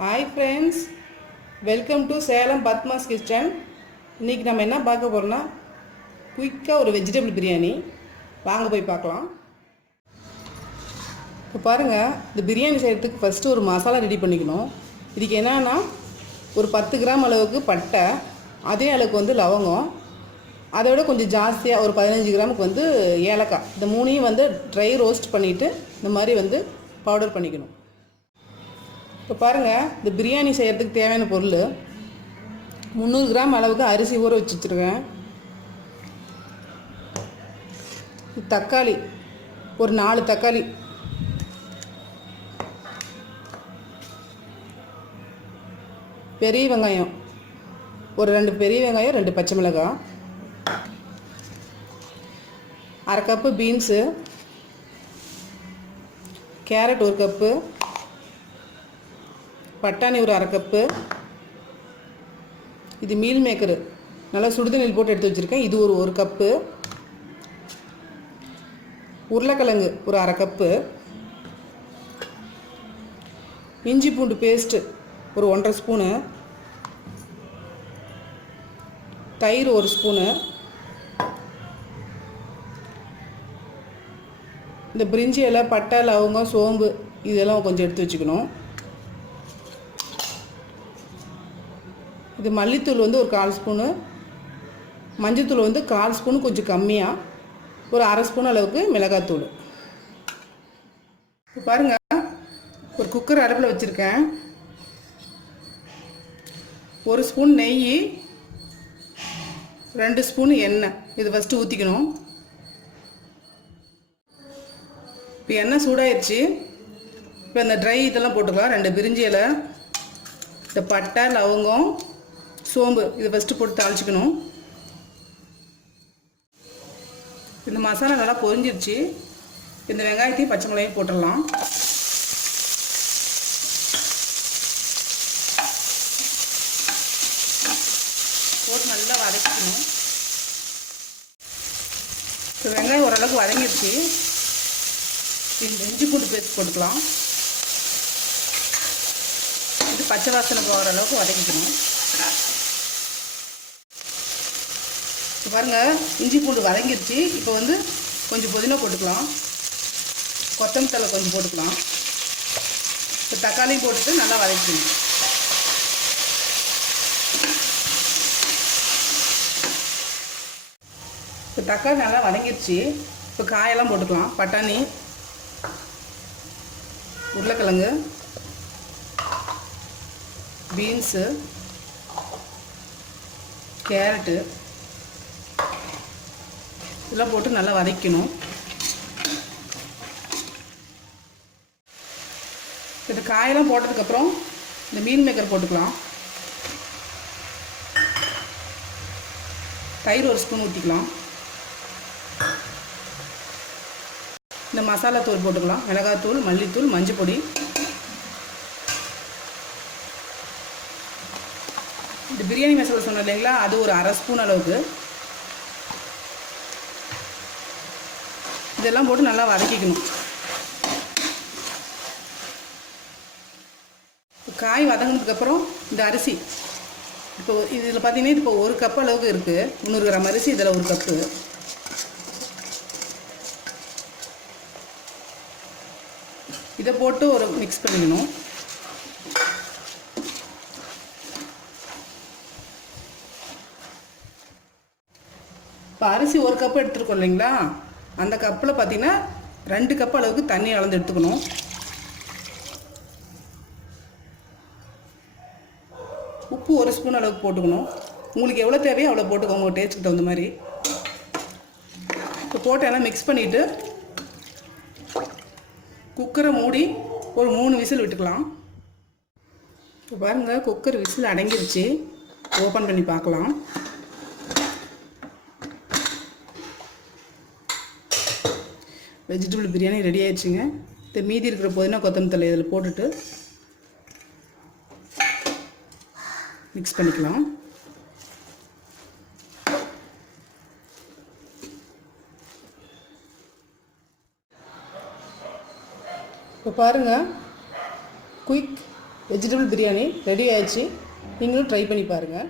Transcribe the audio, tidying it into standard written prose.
Hi friends, welcome to Salem Padma's kitchen. இன்றைக்கி நம்ம என்ன பார்க்க போகிறோம்னா குயிக்காக ஒரு வெஜிடபிள் பிரியாணி. வாங்க போய் பார்க்கலாம். இப்போ பாருங்கள், இந்த பிரியாணி செய்கிறதுக்கு ஃபஸ்ட்டு ஒரு மசாலா ரெடி பண்ணிக்கணும். இதுக்கு என்னென்னா ஒரு 10 கிராம் அளவுக்கு பட்டை, அதே அளவுக்கு வந்து லவங்கம், அதை விட கொஞ்சம் ஜாஸ்தியாக ஒரு 15 கிராமுக்கு வந்து ஏலக்காய். இந்த மூணையும் வந்து ட்ரை ரோஸ்ட் பண்ணிவிட்டு இந்த மாதிரி வந்து பவுடர் பண்ணிக்கணும். இப்போ பாருங்கள், இந்த பிரியாணி செய்கிறதுக்கு தேவையான பொருள் 300 கிராம் அளவுக்கு அரிசி ஊற வச்சு வச்சுருக்கேன். தக்காளி ஒரு 4 தக்காளி, பெரிய வெங்காயம் ஒரு 2 பெரிய வெங்காயம், 2 பச்சை மிளகாய், அரை கப்பு பீன்ஸு, கேரட் 1 கப்பு, பட்டாணி ஒரு அரை கப்பு, இது மீல் மேக்கரு நல்லா சுடுதண்ணில் போட்டு எடுத்து வச்சுருக்கேன், இது ஒரு கப்பு, உருளைக்கிழங்கு ஒரு அரை கப்பு, இஞ்சி பூண்டு பேஸ்ட்டு ஒரு 1.5 ஸ்பூனு, தயிர் 1 ஸ்பூனு, இந்த பிரிஞ்சி இலை, பட்டை, லவங்கம், சோம்பு இதெல்லாம் கொஞ்சம் எடுத்து வச்சுக்கணும். இது மல்லித்தூள் வந்து ஒரு 1/4 ஸ்பூனு, மஞ்சத்தூள் வந்து 1/4 ஸ்பூனு கொஞ்சம் கம்மியாக, ஒரு அரை ஸ்பூன் அளவுக்கு மிளகாத்தூள். இப்போ பாருங்கள், ஒரு குக்கர் அடுப்பில் வச்சுருக்கேன். 1 ஸ்பூன் நெய், 2 ஸ்பூன் எண்ணெய், இது ஃபஸ்ட்டு ஊற்றிக்கணும். இப்போ எண்ணெய் சூடாயிடுச்சு. இப்போ இந்த ட்ரை இதெல்லாம் போட்டுக்கலாம். 2 பிரிஞ்சி இலை, இந்த பட்டை, லவங்கம், சோம்பு இதை ஃபஸ்ட்டு போட்டு தாளிச்சிக்கணும். இந்த மசாலா நல்லா பொரிஞ்சிருச்சு. இந்த வெங்காயத்தையும் பச்சை மிளகாயும் போட்டுடலாம். போட்டு நல்லா வதக்கிக்கணும். இப்போ வெங்காயம் ஓரளவுக்கு வதங்கிடுச்சு. இந்த இஞ்சி பூண்டு பேஸ்ட் போட்டுக்கலாம். இது பச்சை வாசனை போகிற அளவுக்கு வதக்கிக்கணும். இப்போ பாருங்கள், இஞ்சி பூண்டு வதங்கிடுச்சு. இப்போ வந்து கொஞ்சம் புதினா போட்டுக்கலாம், கொத்தமல்லி தழை கொஞ்சம் போட்டுக்கலாம். இப்போ தக்காளியும் போட்டுட்டு நல்லா வதக்கிக்கணும். இப்போ தக்காளி நல்லா வதங்கிடுச்சு. இப்போ காயெல்லாம் போட்டுக்கலாம். பட்டாணி, உருளைக்கிழங்கு, பீன்ஸு, கேரட்டு இதெல்லாம் போட்டு நல்லா வதக்கணும். இது காயெல்லாம் போட்டதுக்கப்புறம் இந்த மீல் மேக்கர் போட்டுக்கலாம். தயிர் 1 ஸ்பூன் ஊற்றிக்கலாம். இந்த மசாலா தூள் போட்டுக்கலாம். மிளகாத்தூள், மல்லித்தூள், மஞ்சள் பொடி. இந்த பிரியாணி மசாலா சொன்னோம் இல்லைங்களா, அது ஒரு அரை ஸ்பூன் அளவுக்கு. இதெல்லாம் போட்டு நல்லா வதக்கிக்கணும். காய் வதங்கினதுக்கப்புறம் இந்த அரிசி, இப்போ இதில் பார்த்தீங்கன்னா இப்போ 1 கப் அளவுக்கு இருக்குது. 300 கிராம் அரிசி, இதில் 1 கப்பு. இதை போட்டு ஒரு மிக்ஸ் பண்ணிக்கணும். இப்போ அரிசி 1 கப்பு எடுத்துருக்கோம் இல்லைங்களா, அந்த கப்பில் பார்த்தீங்கன்னா 2 கப் அளவுக்கு தண்ணி அளந்து எடுத்துக்கணும். உப்பு 1 ஸ்பூன் அளவுக்கு போட்டுக்கணும். உங்களுக்கு எவ்வளோ தேவையோ அவ்வளோ போட்டுக்கோங்க, உங்கள் டேஸ்ட்டுக்கு தகுந்த மாதிரி. இப்போ போட்டு எல்லாம் மிக்ஸ் பண்ணிவிட்டு குக்கரை மூடி ஒரு 3 விசில் விட்டுக்கலாம். இப்போ பாருங்கள், குக்கர் விசில் அடங்கிருச்சு. ஓப்பன் பண்ணி பார்க்கலாம். வெஜிடபிள் பிரியாணி ரெடி ஆயிடுச்சுங்க. இந்த மீதி இருக்கிற புதினா, கொத்தமல்லி தழை இதில் போட்டுட்டு மிக்ஸ் பண்ணிக்கலாம். இப்போ பாருங்கள், குயிக் வெஜிடபிள் பிரியாணி ரெடி ஆயிடுச்சு. நீங்களும் ட்ரை பண்ணி பாருங்கள்.